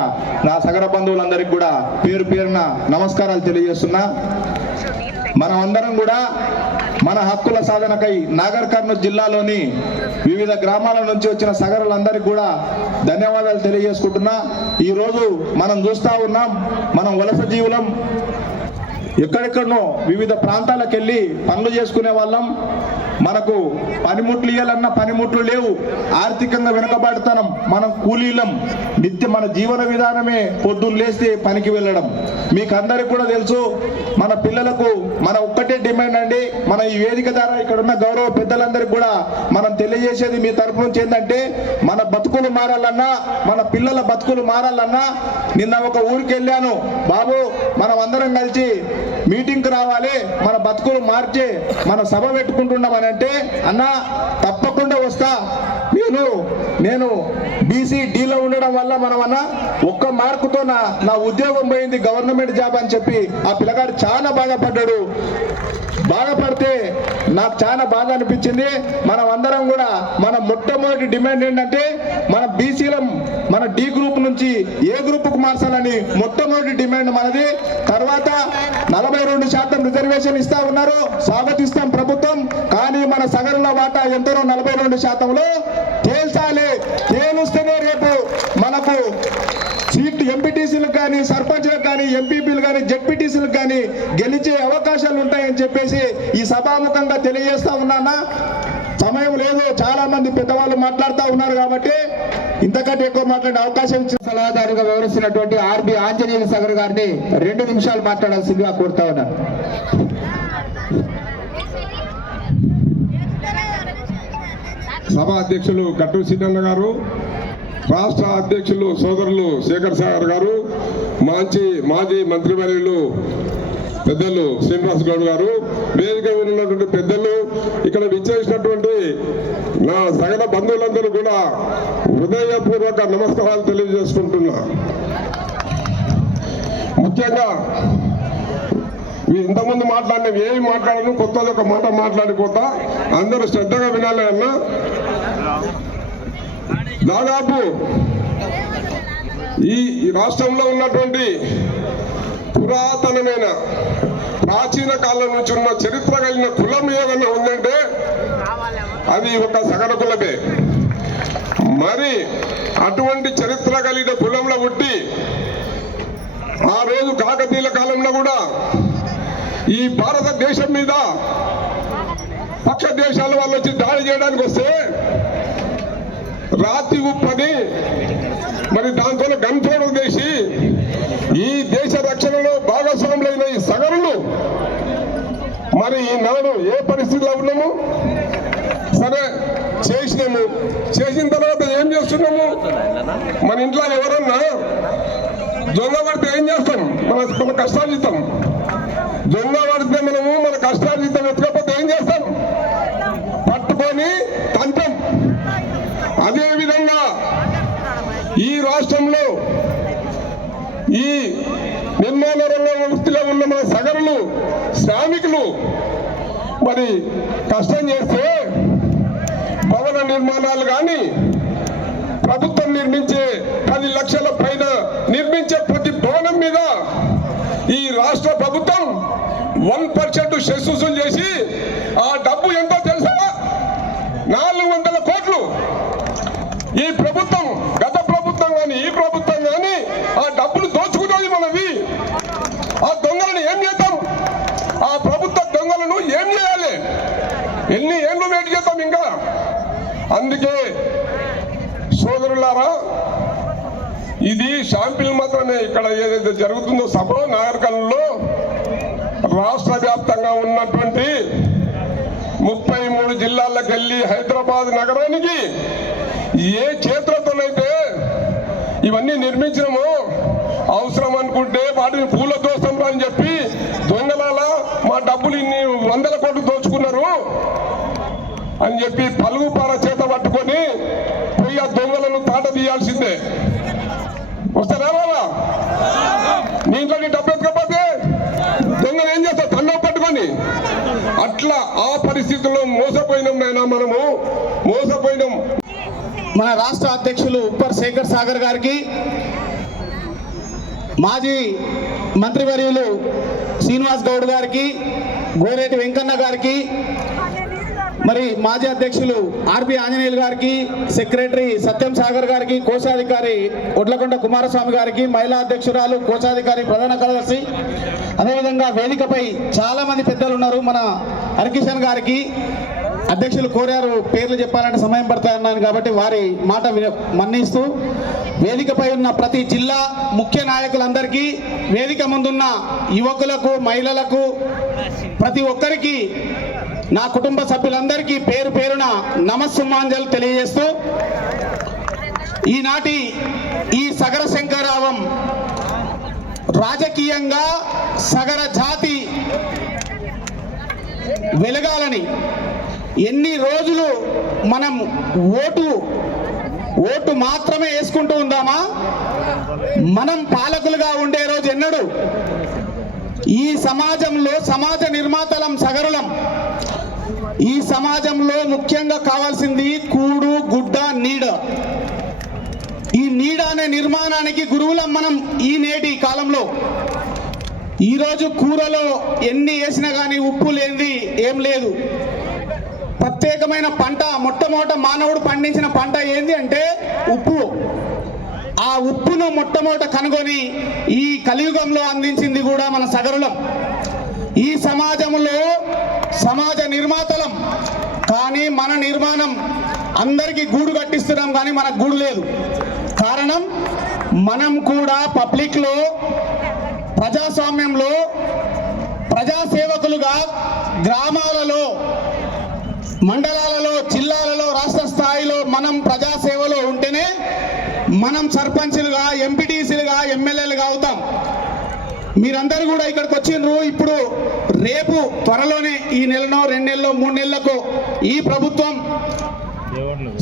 నా సగర బంధువులందరికీ కూడా పేరు పేరున నమస్కారాలు తెలియజేస్తున్నా. మనమందరం కూడా మన హక్కుల సాధనకై నాగర్ కర్నూలు జిల్లాలోని వివిధ గ్రామాల నుంచి వచ్చిన సగరులందరికీ కూడా ధన్యవాదాలు తెలియజేసుకుంటున్నా. ఈరోజు మనం చూస్తూ ఉన్నాం, మనం వలస జీవులం, ఎక్కడెక్కడనో వివిధ ప్రాంతాలకు వెళ్ళి పనులు చేసుకునే వాళ్ళం. మనకు పనిముట్లు ఇవ్వాలన్నా పనిముట్లు లేవు, ఆర్థికంగా వెనుకబడతాం, మనం కూలీలం. మన జీవన విధానమే పొద్దున్న లేస్తే పనికి వెళ్ళడం. మీకు అందరికి కూడా తెలుసు. మన పిల్లలకు మన ఒక్కటే డిమాండ్ అండి, మన ఈ వేదిక ద్వారా ఇక్కడ ఉన్న గౌరవ పెద్దలందరికీ కూడా మనం తెలియజేసేది మీ తరపు నుంచి ఏంటంటే, మన బతుకులు మారాలన్నా, మన పిల్లల బతుకులు మారాలన్నా, నిన్న ఒక ఊరికి వెళ్ళాను బాబు, మనం అందరం కలిసి మీటింగ్కి రావాలి, మన బతుకులు మార్చి మన సభ పెట్టుకుంటున్నామని అంటే, అన్న తప్పకుండా వస్తా, నేను బీసీ డీలో ఉండడం వల్ల మనం అన్న ఒక్క మార్కుతో నా ఉద్యోగం పోయింది, గవర్నమెంట్ జాబ్ అని చెప్పి ఆ పిల్లగాడు చాలా బాధపడ్డాడు. బాధపడితే నాకు చాలా బాధ అనిపించింది. మనం అందరం కూడా మన మొట్టమొదటి డిమాండ్ ఏంటంటే, మన బీసీలం మన డి గ్రూప్ నుంచి ఏ గ్రూపుకు మార్చాలని మొట్టమొదటి డిమాండ్ మనది. తర్వాత 42% రిజర్వేషన్ ఇస్తా ఉన్నారు, స్వాగతిస్తాం ప్రభుత్వం. కానీ మన సగరుల వాటా ఎంతనో 42%లో తేల్చాలి. తేలుస్తేనే రేపు మనకు సీట్ ఎంపీటీసీలకు కానీ, సర్పంచ్లకు కానీ, ఎంపీపీలు కానీ, జెడ్పీటీసీలకు కానీ గెలిచే అవకాశాలు ఉంటాయని చెప్పేసి ఈ సభాముఖంగా తెలియజేస్తా ఉన్నానా. సమయం లేదు, చాలా మంది పెద్దవాళ్ళు మాట్లాడుతూ ఉన్నారు కాబట్టి ఇంతకంటే ఎక్కువ మాట్లాడే అవకాశం ఇచ్చిన సలహాదారుగా వివరిస్తున్నటువంటి ఆర్బి ఆంజనేయులు సాగర్ గారిని 2 నిమిషాలు మాట్లాడాల్సిందిగా కోరుతా ఉన్నాను. సభ అధ్యక్షులు గట్టు సీనన్న గారు, రాష్ట్ర అధ్యక్షులు సోదరులు శేఖర్ సాగర్ గారు, మాజీ మంత్రివర్యులు పెద్దలు శ్రీనివాస్ గౌడ్ గారు, వేదిక మీద ఉన్నటువంటి పెద్దలు, ఇక్కడ విచ్చేసినటువంటి నా సగల బంధువులందరూ కూడా హృదయపూర్వక నమస్కారాలు తెలియజేసుకుంటున్నా. ముఖ్యంగా ఇంతకుముందు మాట్లాడినవి ఏమి మాట్లాడను, కొత్తది ఒక మాట మాట్లాడిపోతా, అందరూ శ్రద్ధగా వినాలి అన్నా. దాదాపు ఈ రాష్ట్రంలో ఉన్నటువంటి పురాతనమైన ప్రాచీన కాలం నుంచి ఉన్న చరిత్ర కలిగిన కులం ఏదైనా ఉందంటే అది ఒక సగర కులమే. మరి అటువంటి చరిత్ర కలిగిన కులంలో పుట్టి ఆ రోజు కాకతీయుల కాలంలో కూడా ఈ భారతదేశం మీద పక్ష దేశాల వాళ్ళు వచ్చి దాడి చేయడానికి వస్తే రాతి ఉప్పని మరి దాంతో గన్ పౌడర్ చేసి ఈ దేశ దేశ రక్షణలో భాగస్వాములైన ఈ సగరులు మరి ఈనాడు ఏ పరిస్థితిలో ఉన్నాము? సరే చేసినాము, చేసిన తర్వాత ఏం చేస్తున్నాము? మన ఇంట్లో ఎవరన్నా దొంగ పడితే ఏం చేస్తాం? మన కష్టార్జితం దొంగ పడితే మనము మన కష్టార్జితం ఎత్తకపోతే ఏం చేస్తాం? పట్టుకొని తంత్రం. అదేవిధంగా ఈ రాష్ట్రంలో ఈ నిర్మాణ రంగ వృత్తిలో ఉన్న మన సగరులు శ్రామికులు మరి కష్టం చేస్తే భవన నిర్మాణాలు కానీ ప్రభుత్వం నిర్మించే 10 లక్షల పైన నిర్మించే ప్రతి భవనం మీద ఈ రాష్ట్ర ప్రభుత్వం 1% సెస్ వసూలు చేసి ఆ డబ్బు ఎంతో తెలుసా? 400 కోట్లు. ఈ ప్రభుత్వం, గత ప్రభుత్వం కానీ ఈ ప్రభుత్వం కానీ ఆ డబ్బులు దోచుకున్నది మనవి. ఆ దొంగలను ఏం చేద్దాం? ఆ ప్రభుత్వ దొంగలను ఏం చేయాలి? ఎన్ని ఏళ్ళు వెయిట్ చేద్దాం ఇంకా? అందుకే సోదరులారా, ఇది శాంపిల్ మాత్రమే. ఇక్కడ ఏదైతే జరుగుతుందో సభ నాగరికల్లో రాష్ట్ర వ్యాప్తంగా ఉన్నటువంటి 33 జిల్లాలకు వెళ్ళి హైదరాబాద్ నగరానికి ఏ చేతులతోనైతే ఇవన్నీ నిర్మించినామో, అవసరం అనుకుంటే వాటిని పూల దోషం అని చెప్పి దొంగలాల మా డబ్బులు ఇన్ని 100 కోట్లు దోచుకున్నారు అని చెప్పి పలుగుపార చేత పట్టుకొని పోయి ఆ దొంగలను తాట తీయాల్సిందే. వస్తారా రారా? నీ ఇంట్లో నీ డబ్బు ఎత్తుకపోతే దొంగలు ఏం చేస్తారు? తండం పట్టుకొని. అట్లా ఆ పరిస్థితుల్లో మోసపోయినాం నాయన, మనము మోసపోయినాం. మన రాష్ట్ర అధ్యక్షులు ఉప్పర్ శేఖర్ సాగర్ గారికి, మాజీ మంత్రివర్యులు శ్రీనివాస్ గౌడ్ గారికి, గోరేటి వెంకన్న గారికి, మరి మాజీ అధ్యక్షులు ఆర్పి ఆంజనేయులు గారికి, సెక్రటరీ సత్యం సాగర్ గారికి, కోశాధికారి ఒడ్లకొండ కుమారస్వామి గారికి, మహిళా అధ్యక్షురాలు, కోశాధికారి, ప్రధాన కార్యదర్శి, అదేవిధంగా వేదికపై చాలా మంది పెద్దలు ఉన్నారు. మన హరికిషన్ గారికి అధ్యక్షులు కోరారు, పేర్లు చెప్పాలంటే సమయం పడతాయన్నాను కాబట్టి వారి మాట మన్నిస్తూ, వేదికపై ఉన్న ప్రతి జిల్లా ముఖ్య నాయకులందరికీ, వేదిక ముందున్న యువకులకు, మహిళలకు, ప్రతి ఒక్కరికి, నా కుటుంబ సభ్యులందరికీ పేరు పేరున నమస్సుమాంజలు తెలియజేస్తూ, ఈనాటి ఈ సగర శంకరావం రాజకీయంగా సగర జాతి వెలగాలని, ఎన్ని రోజులు మనం ఓటు మాత్రమే వేసుకుంటూ ఉందామా? మనం పాలకులుగా ఉండే రోజు ఎన్నడు? ఈ సమాజంలో సమాజ నిర్మాతలం సగరులం. ఈ సమాజంలో ముఖ్యంగా కావాల్సింది కూడు, గుడ్డ, నీడ. ఈ నీడ అనే నిర్మాణానికి గురువులం మనం ఈ నేటి కాలంలో. ఈరోజు కూరలో ఎన్ని వేసినా కానీ ఉప్పు లేనిది ఏం లేదు. ప్రత్యేకమైన పంట, మొట్టమొదట మానవుడు పండించిన పంట ఏంది అంటే ఉప్పు. ఆ ఉప్పును మొట్టమొదట కనుగొని ఈ కలియుగంలో అందించింది కూడా మన సగరులం. ఈ సమాజంలో సమాజ నిర్మాతలం. కానీ మన నిర్మాణం అందరికీ గూడు కట్టిస్తున్నాం కానీ మనకు గూడు లేదు. కారణం, మనం కూడా పబ్లిక్లో, ప్రజాస్వామ్యంలో, ప్రజాసేవకులుగా గ్రామాలలో, మండలాలలో, జిల్లాలలో, రాష్ట్ర స్థాయిలో మనం ప్రజాసేవలో ఉంటేనే మనం సర్పంచులుగా, ఎంపీటీసీలుగా, ఎమ్మెల్యేలుగా అవుతాం. మీరందరూ కూడా ఇక్కడికి వచ్చిండ్రు. ఇప్పుడు రేపు త్వరలోనే ఈ నెలనో, 2 నెలల్లో, 3 నెలలకు ఈ ప్రభుత్వం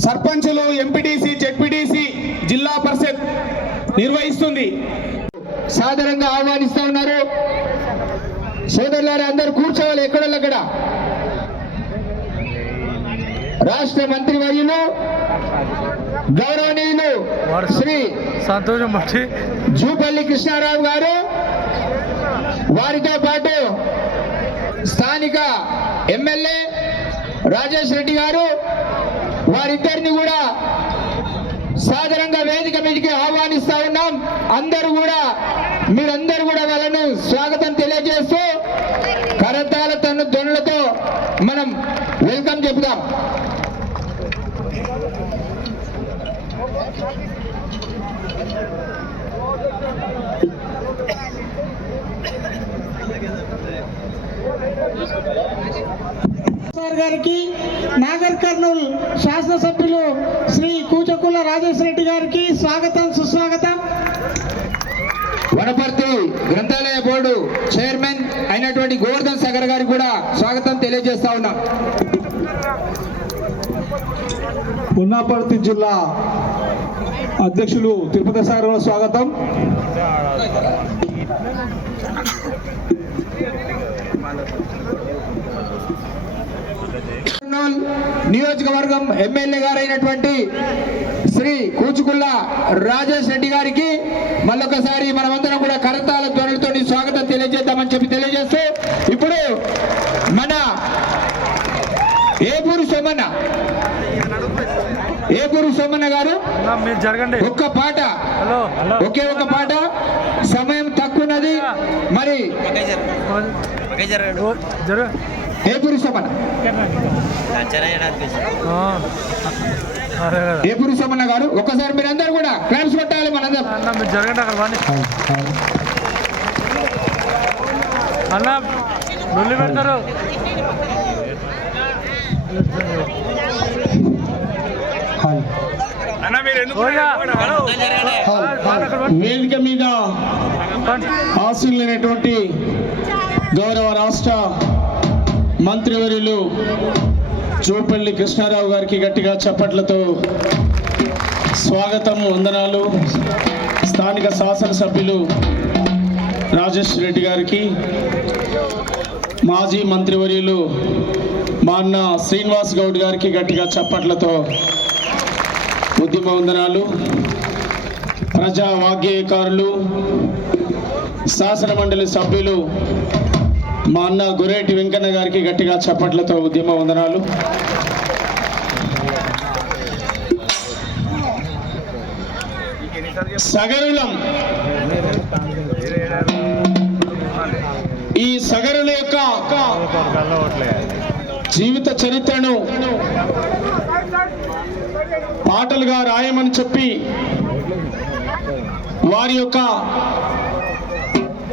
సర్పంచులు, ఎంపీటీసీ, జెడ్పీటీసీ, జిల్లా పరిషత్ నిర్వహిస్తుంది. సాధారణంగా ఆహ్వానిస్తూ ఉన్నారు. సోదరులారా, అందరూ కూర్చోవాలి ఎక్కడక్కడ. రాష్ట్ర మంత్రి వర్యులు గౌరవనీయులు శ్రీ సంతోషం బట్టి జూపల్లి కృష్ణారావు గారు, వారితో పాటు స్థానిక ఎమ్మెల్యే రాజేష్ రెడ్డి గారు, వారిద్దరిని కూడా సాధారణంగా వేదిక మీదకి ఆహ్వానిస్తా ఉన్నాం. అందరూ కూడా, మీరందరూ కూడా వాళ్ళను స్వాగతం తెలియజేస్తూ కరతాళ ధ్వనులతో మనం వెల్కమ్ చెప్తాం. కేటీఆర్ గారికి, నాగర్ కర్నూల్ శాసనసభ్యులు శ్రీ కూచకుల రాజేష్ రెడ్డి గారికి స్వాగతం, సుస్వాగతం. వనపర్తి గ్రంథాలయ బోర్డు చైర్మన్ అయినటువంటి గోవర్ధన్ సాగర్ గారికి కూడా స్వాగతం తెలియజేస్తా ఉన్నాం. వనపర్తి జిల్లా అధ్యక్షులు తిరుపతి సార్ స్వాగతం. నియోజకవర్గం ఎమ్మెల్యే గారైనటువంటి శ్రీ కూచుకుల్ల రాజేష్ రెడ్డి గారికి మళ్ళొకసారి మనమందరం కూడా కరతాళ ధ్వనులతో స్వాగతం తెలియజేద్దామని చెప్పి తెలియజేస్తూ, ఇప్పుడు మన ఏపూరు సోమన్న గారు ఒక్క పాట, ఒకే ఒక పాట, సమయం తక్కువన్నది మరి. ఏపూరు సోమన్న గారు ఒక్కసారి మీరందరూ కూడా క్లాప్స్ కొట్టాలి. మనందరం అన్న నొల్లి పెడతారు. వేదిక మీద ఆశీనులైనటువంటి గౌరవ రాష్ట్ర మంత్రివర్యులు జూపల్లి కృష్ణారావు గారికి గట్టిగా చప్పట్లతో స్వాగతం, వందనాలు. స్థానిక శాసనసభ్యులు రాజేష్ రెడ్డి గారికి, మాజీ మంత్రివర్యులు మా అన్న శ్రీనివాస్ గౌడ్ గారికి గట్టిగా చప్పట్లతో ఉద్యమ వందనాలు. ప్రజా వాగ్గేయకారులు, శాసన మండలి సభ్యులు మా అన్న గురేటి వెంకన్న గారికి గట్టిగా చప్పట్లతో ఉద్యమ వందనాలు. సగరులం, ఈ సగరుల యొక్క జీవిత చరిత్రను పాటలుగా రాయమని చెప్పి వారి యొక్క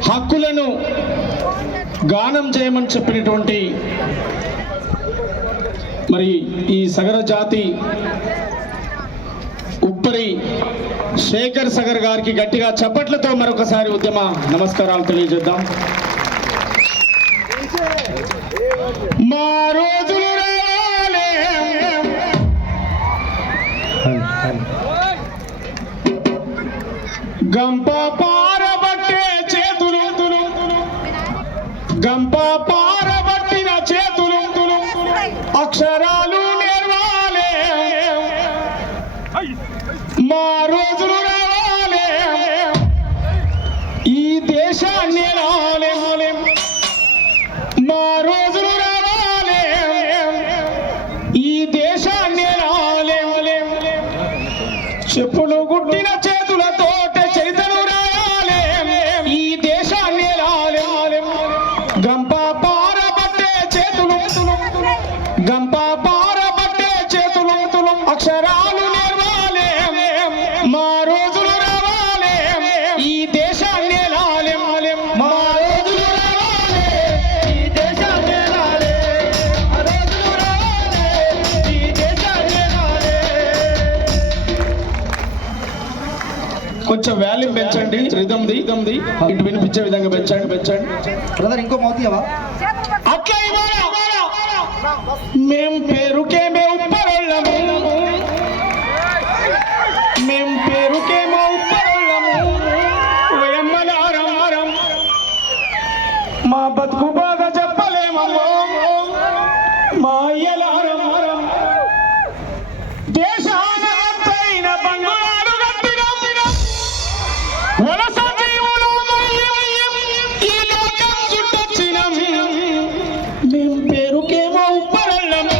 హక్కులను గానం చేయమని చెప్పినటువంటి మరి ఈ సగర జాతి ఉప్పరి శేఖర్ సగర్ గారికి గట్టిగా చప్పట్లతో మరొకసారి ఉద్యమ నమస్కారాలు తెలియజేద్దాం. మా రోజులు రాలే, గంప పారబట్టే చేతులు, గంప పారబట్టిన చేతులు, అక్షరాలు నేర్వాలే. మా రోజులు రాలే, ఈ దేశాన్ని రాలే. మా రోజులు రాలే, ఈ దేశాన్ని రాలే. చెప్పులు గుట్టిన చేతులతోట చరిత్రను రాయాలే, ఈ దేశాన్ని రాలే. గంప పారబట్టే చేతులు, గంప పారబట్టే చేతులు, అక్షరాలు నేర్వాలే. మా రోజులు రావాలే, ఈ దేశాన్ని రాలే. మా రోజులు రావాలే, ఈ దేశాన్ని రాలే. మా రోజులు రావాలే, ఈ దేశాన్ని రాలే. కొంచెం వాల్యూమ్ పెంచండి, రిథంది ఇటు వినిపించే విధంగా పెంచండి. ఇంకో మోతీయవా అట్లా మేం పేరుకేమే ఉప్పరొళ్ళము, మేం పేరుకేమో ఉప్పరొళ్ళము. వేమ్మలారం మా బతుకు బాధ చెప్పలేమమ్మో, మా అయ్యలారం దేశాన ఎత్తైన బంగుళాలు కట్టినాం. వలస జీవులు ఈ లోకం చుట్టొచ్చినాం. మేం పేరుకేమో ఉప్పరళ్ళము,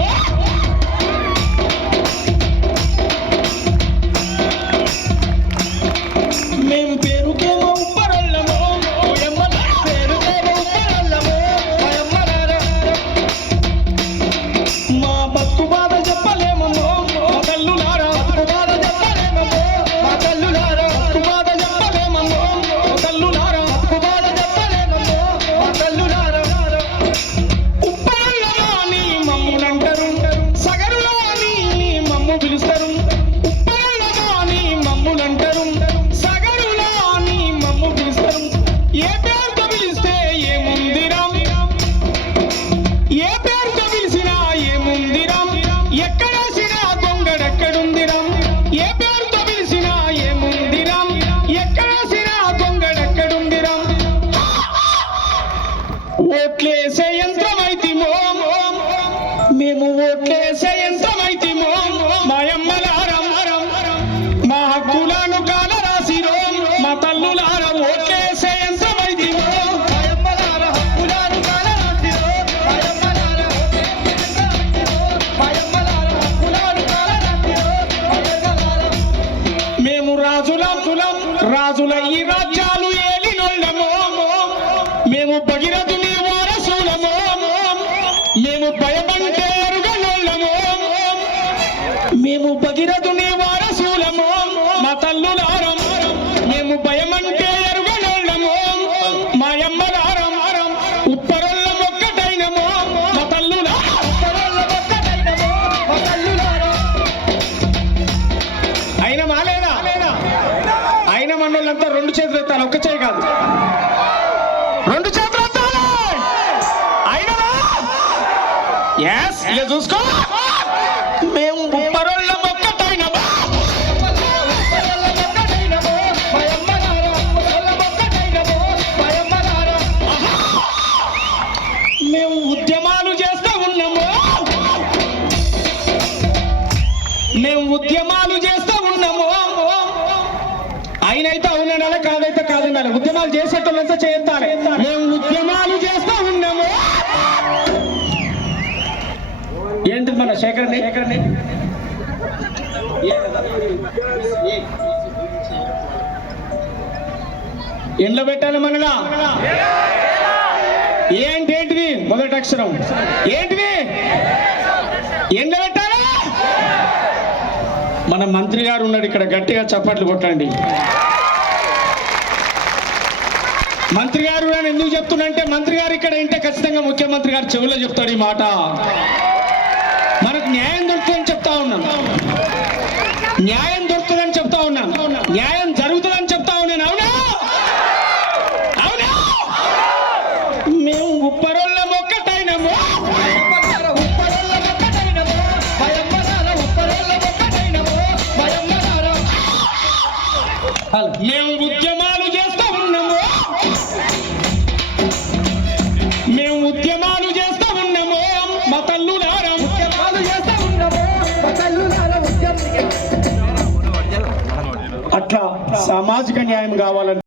ఒక్క చేయి కాదు, 2 చేతులు ఎత్తాలి. అయినదా? ఎస్, ఇక చూసుకో. మేము ఉప్పరోళ్ళం ఒక్కటైనమా, మేము ఉద్యమాలు చేస్తూ ఉన్నాము, మేము ఉద్యమాలు చేస్తూ ఉన్నాము. అయినైతే అవునడాలి, కాదైతే కాదనాలి. ఉద్యమాలు చేసేటోళ్ళంతా చేస్తాను. మేము ఉద్యమాలు చేస్తూ ఉన్నాము. ఏంటి మన శేఖర్ని ఎండ్లో పెట్టాలి మనలా. ఏంటిది మొదటి అక్షరం? ఏంటిది ఎండ్లో పెట్టాలి? మన మంత్రి గారు ఉన్నాడు ఇక్కడ, గట్టిగా చప్పట్లు కొట్టండి. మంత్రి గారు నేను ఎందుకు చెప్తున్నంటే, మంత్రి గారు ఇక్కడ ఇంటే ఖచ్చితంగా ముఖ్యమంత్రి గారు చెవుల్లో చెప్తాడు ఈ మాట. మనకు న్యాయం దొరుకుతుందని చెప్తా ఉన్నాను, న్యాయం దొరుకుతుందని చెప్తా ఉన్నాను, న్యాయం జరుగుతుందని చెప్తా ఉన్నాను. అవునా అవునా? మేము ఉప్పరోళ్ళం ఒక్కటైనము, మేము ఉద్యమాలు చేస్తూ ఉన్నాము, మేము ఉద్యమాలు చేస్తూ ఉన్నాము. మా తల్లులారా అట్లా సామాజిక న్యాయం కావాలని